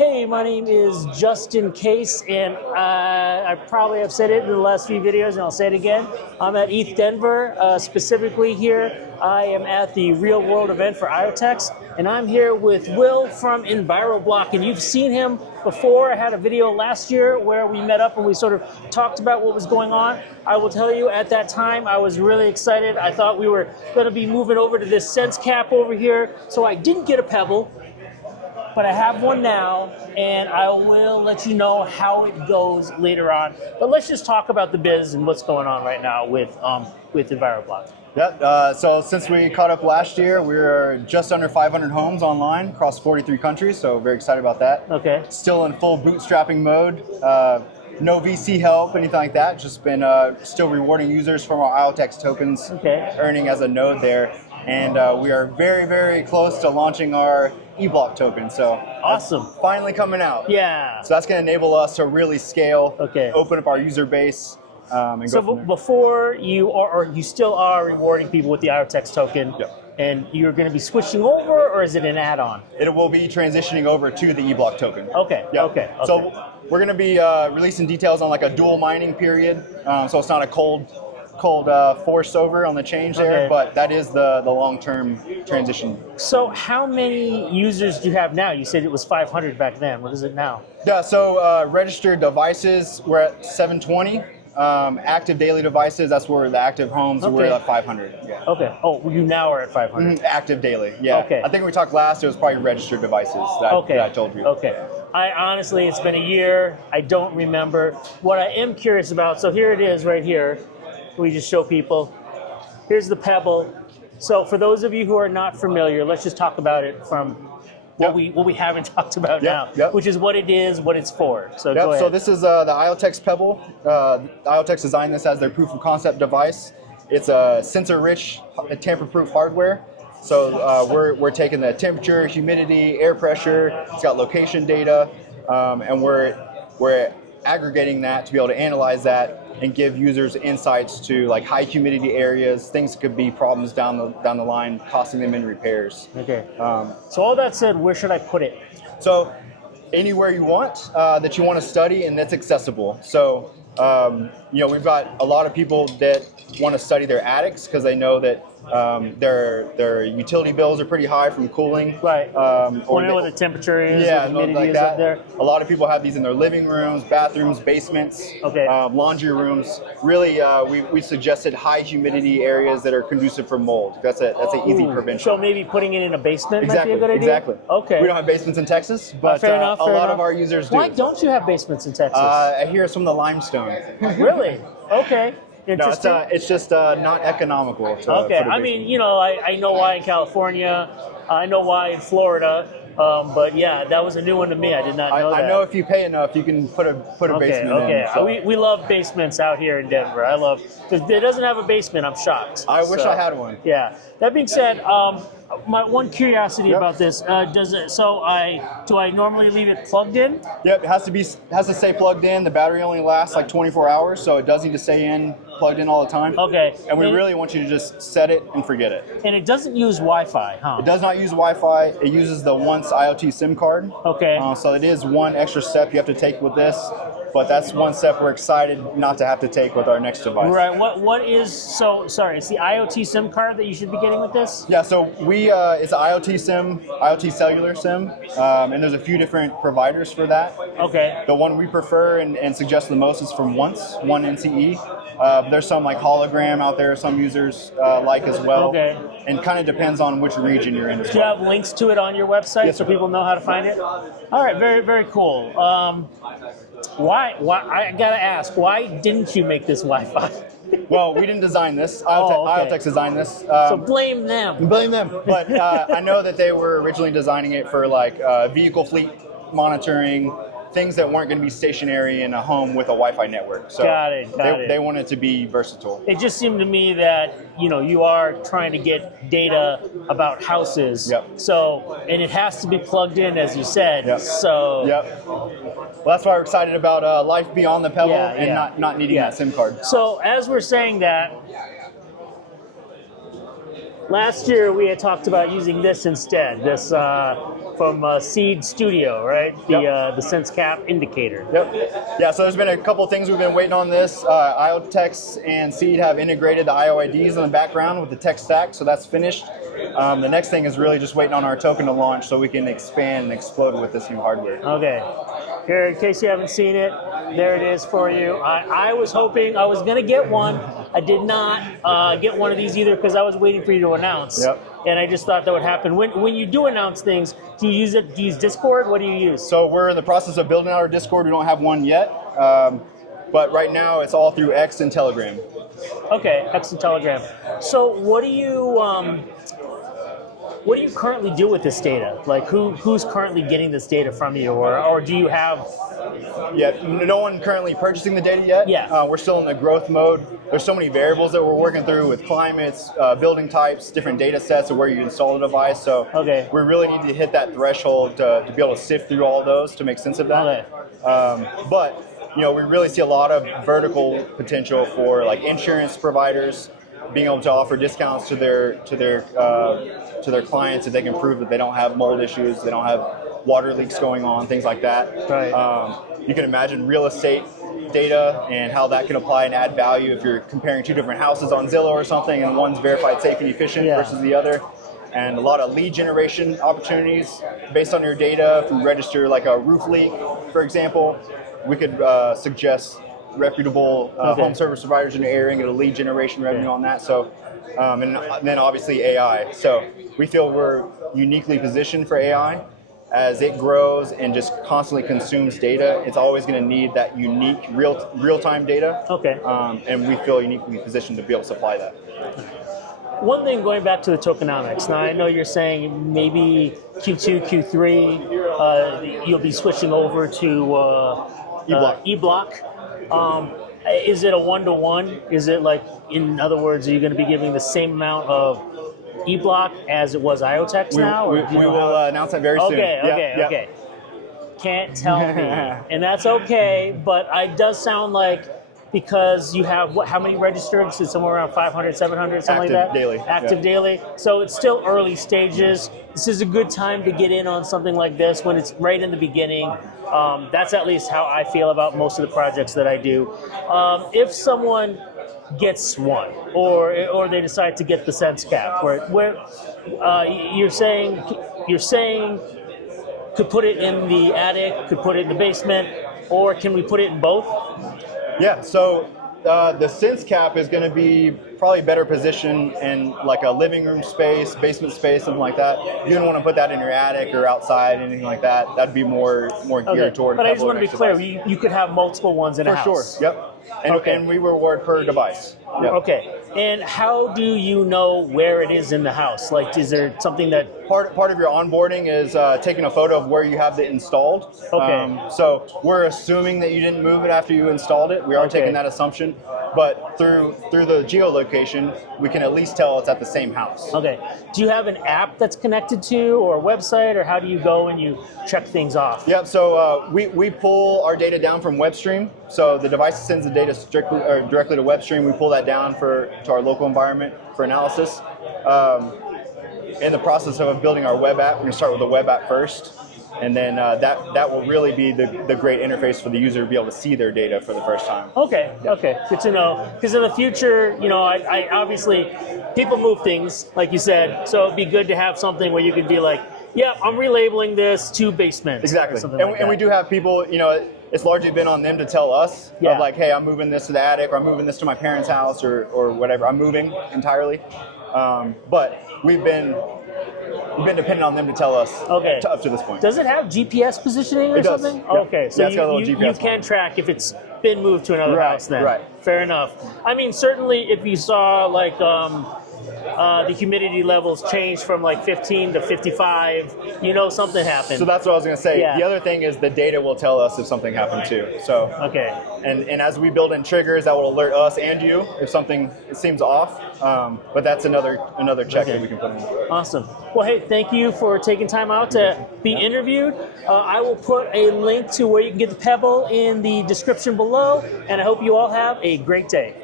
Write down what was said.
Hey, my name is Justin Case, and I probably have said it in the last few videos, and I'll say it again. I'm at ETH Denver, specifically here. I am at the real world event for IOTEX, and I'm here with Will from EnviroBLOQ, and you've seen him before. I had a video last year where we met up and we sort of talked about what was going on. I will tell you, at that time, I was really excited. I thought we were going to be moving over to this Sense Cap over here, so I didn't get a Pebble. But I have one now, and I will let you know how it goes later on. But let's just talk about the biz and what's going on right now with EnviroBLOQ. Yeah, so since we caught up last year, we're just under 500 homes online across 43 countries, so very excited about that. Okay. Still in full bootstrapping mode. No VC help, anything like that. Just been still rewarding users from our IOTEX tokens, earning as a node there. And we are very, very close to launching our EBLOQ token. So awesome. Finally coming out. Yeah. So that's going to enable us to really scale, open up our user base, and so go from there. Before you are, or you still are rewarding people with the IOTEX token, and you're going to be switching over, or is it an add-on? It will be transitioning over to the EBLOQ token. Okay. Okay. So we're going to be releasing details on like a dual mining period. So it's not a cold force over on the change there, but that is the long-term transition. So how many users do you have now? You said it was 500 back then. What is it now? Yeah, so registered devices, we're at 720. Active daily devices, that's where the active homes, we're at 500. Yeah. Okay. Oh, you now are at 500. Active daily, yeah. Okay. I think when we talked last, it was probably registered devices that I told you. Okay. I honestly, it's been a year. I don't remember. What I am curious about, so here it is right here. We just show people. Here's the Pebble. So for those of you who are not familiar, let's just talk about it from what we haven't talked about now, which is what it is, what it's for. So go ahead. So this is the IOTEX Pebble. IOTEX designed this as their proof of concept device. It's a sensor-rich, tamper-proof hardware. So we're taking the temperature, humidity, air pressure. It's got location data, and we're aggregating that to be able to analyze that and give users insights to like high humidity areas, things that could be problems down the line, costing them in repairs. Okay. So all that said, where should I put it? So anywhere you want that you want to study and that's accessible. So we've got a lot of people that want to study their attics because they know that their utility bills are pretty high from cooling. Right. Or know what the temperature is, yeah, the humidity like is that. up there. A lot of people have these in their living rooms, bathrooms, basements, laundry rooms. Really, we suggested high humidity areas that are conducive for mold. That's an easy prevention. So maybe putting it in a basement might be a good idea? Exactly. Okay. We don't have basements in Texas, but fair enough, a lot of our users do. Why don't you have basements in Texas? I hear it's from the limestone. Really? Okay. Interesting. No, it's just not economical. I mean, I know why in California, I know why in Florida, but yeah, that was a new one to me. I did not know that. I know if you pay enough, you can put a basement in. So. We love basements out here in Denver. Because it doesn't have a basement, I'm shocked. I wish I had one. Yeah. That being said, my one curiosity about this, do I normally leave it plugged in? Yep, it has to stay plugged in. The battery only lasts like 24 hours, so it does need to stay plugged in all the time. Okay. And we really want you to just set it and forget it. And it doesn't use Wi-Fi, huh? It does not use Wi-Fi. It uses the Once IoT SIM card. Okay. So it is one extra step you have to take with this. But that's one step we're excited not to have to take with our next device. Right. It's the IoT SIM card that you should be getting with this? Yeah, so it's IoT SIM, IoT cellular SIM, and there's a few different providers for that. Okay. The one we prefer and suggest the most is from One NCE. There's some like hologram out there, some users like as well. Okay. And kind of depends on which region you're in. Do you have links to it on your website so people know how to find it? All right, very, very cool. Why? I gotta ask, why didn't you make this Wi-Fi? Well, we didn't design this. IOTEX designed this. So blame them. Blame them. But I know that they were originally designing it for like vehicle fleet monitoring, things that weren't going to be stationary in a home with a Wi-Fi network. So got it. They wanted to be versatile. It just seemed to me that you are trying to get data about houses. Yep. So, and it has to be plugged in, as you said. Yep. So. Yep. Well, that's why we're excited about life beyond the Pebble and not needing that SIM card. So as we're saying that, last year we had talked about using this instead, this from Seed Studio, right? The sense cap indicator. Yep. Yeah, so there's been a couple things we've been waiting on this. IOTEX and Seed have integrated the IOIDs in the background with the tech stack, so that's finished. The next thing is really just waiting on our token to launch so we can expand and explode with this new hardware. Okay. Here, in case you haven't seen it, there it is for you. I was hoping I was going to get one. I did not get one of these either because I was waiting for you to announce. Yep. And I just thought that would happen. When you do announce things, do you use Discord? What do you use? So we're in the process of building out our Discord. We don't have one yet. But right now it's all through X and Telegram. Okay, X and Telegram. So what do you currently do with this data? Like who's currently getting this data from you, or do you have? Yeah, no one currently purchasing the data yet. Yeah. We're still in the growth mode. There's so many variables that we're working through with climates, building types, different data sets of where you install the device. So we really need to hit that threshold to be able to sift through all those to make sense of that. Okay. But we really see a lot of vertical potential for like insurance providers being able to offer discounts to their clients if they can prove that they don't have mold issues, they don't have water leaks going on, things like that. Right. You can imagine real estate data and how that can apply and add value if you're comparing two different houses on Zillow or something and one's verified safe and efficient versus the other. And a lot of lead generation opportunities based on your data. If you register like a roof leak, for example, we could suggest reputable home service providers in your area and get a lead generation revenue on that. So, and then obviously AI. So we feel we're uniquely positioned for AI. As it grows and just constantly consumes data, it's always going to need that unique real-time data. Okay. And we feel uniquely positioned to be able to supply that. One thing, going back to the tokenomics. Now I know you're saying maybe Q2, Q3, you'll be switching over to EBLOQ. Is it a one-to-one? Is it like, in other words, are you going to be giving the same amount of EBLOQ as it was IOTEX now? We will announce that very soon. Okay. Can't tell me. And that's okay, but it does sound like, because you have, how many registered? It's somewhere around 500, 700, something like that? Daily. Active daily. So it's still early stages. This is a good time to get in on something like this when it's right in the beginning. That's at least how I feel about most of the projects that I do. If someone gets one, or they decide to get the sense cap, where you're saying could put it in the attic, could put it in the basement, or can we put it in both? Yeah, so the sense cap is going to be probably better positioned in like a living room space, basement space, something like that. You don't want to put that in your attic or outside, anything like that. That'd be more geared toward. But I just want to be clear, you could have multiple ones in a house. For sure, yep. And we reward per device. Yep. Okay. And how do you know where it is in the house? Like, is there something that... Part of your onboarding is taking a photo of where you have it installed. Okay. So we're assuming that you didn't move it after you installed it. We are taking that assumption. But through the geolocation, we can at least tell it's at the same house. Okay. Do you have an app that's connected to, or a website, or how do you go and you check things off? Yep. So we pull our data down from WebStream. So the device sends the data directly to WebStream. We pull that down to our local environment for analysis. In the process of building our web app, we're going to start with the web app first. And then that will really be the great interface for the user to be able to see their data for the first time. Okay, okay, good to know. Because in the future, I obviously, people move things, like you said, so it'd be good to have something where you could be like, yeah, I'm relabeling this to basement. Exactly. And we do have people, it's largely been on them to tell us, of like, hey, I'm moving this to the attic, or I'm moving this to my parents' house, or whatever. I'm moving entirely. But we've been dependent on them to tell us up to this point. Does it have GPS positioning or something? Yeah. Okay, so it's got a little GPS you can track if it's been moved to another house then. Right. Fair enough. I mean, certainly if you saw like the humidity levels change from like 15 to 55, something happened. So that's what I was going to say. Yeah. The other thing is the data will tell us if something happened too. So and as we build in triggers, that will alert us and you if something seems off. But that's another check that we can put in. Awesome. Well, hey, thank you for taking time out to be interviewed. I will put a link to where you can get the Pebble in the description below, and I hope you all have a great day.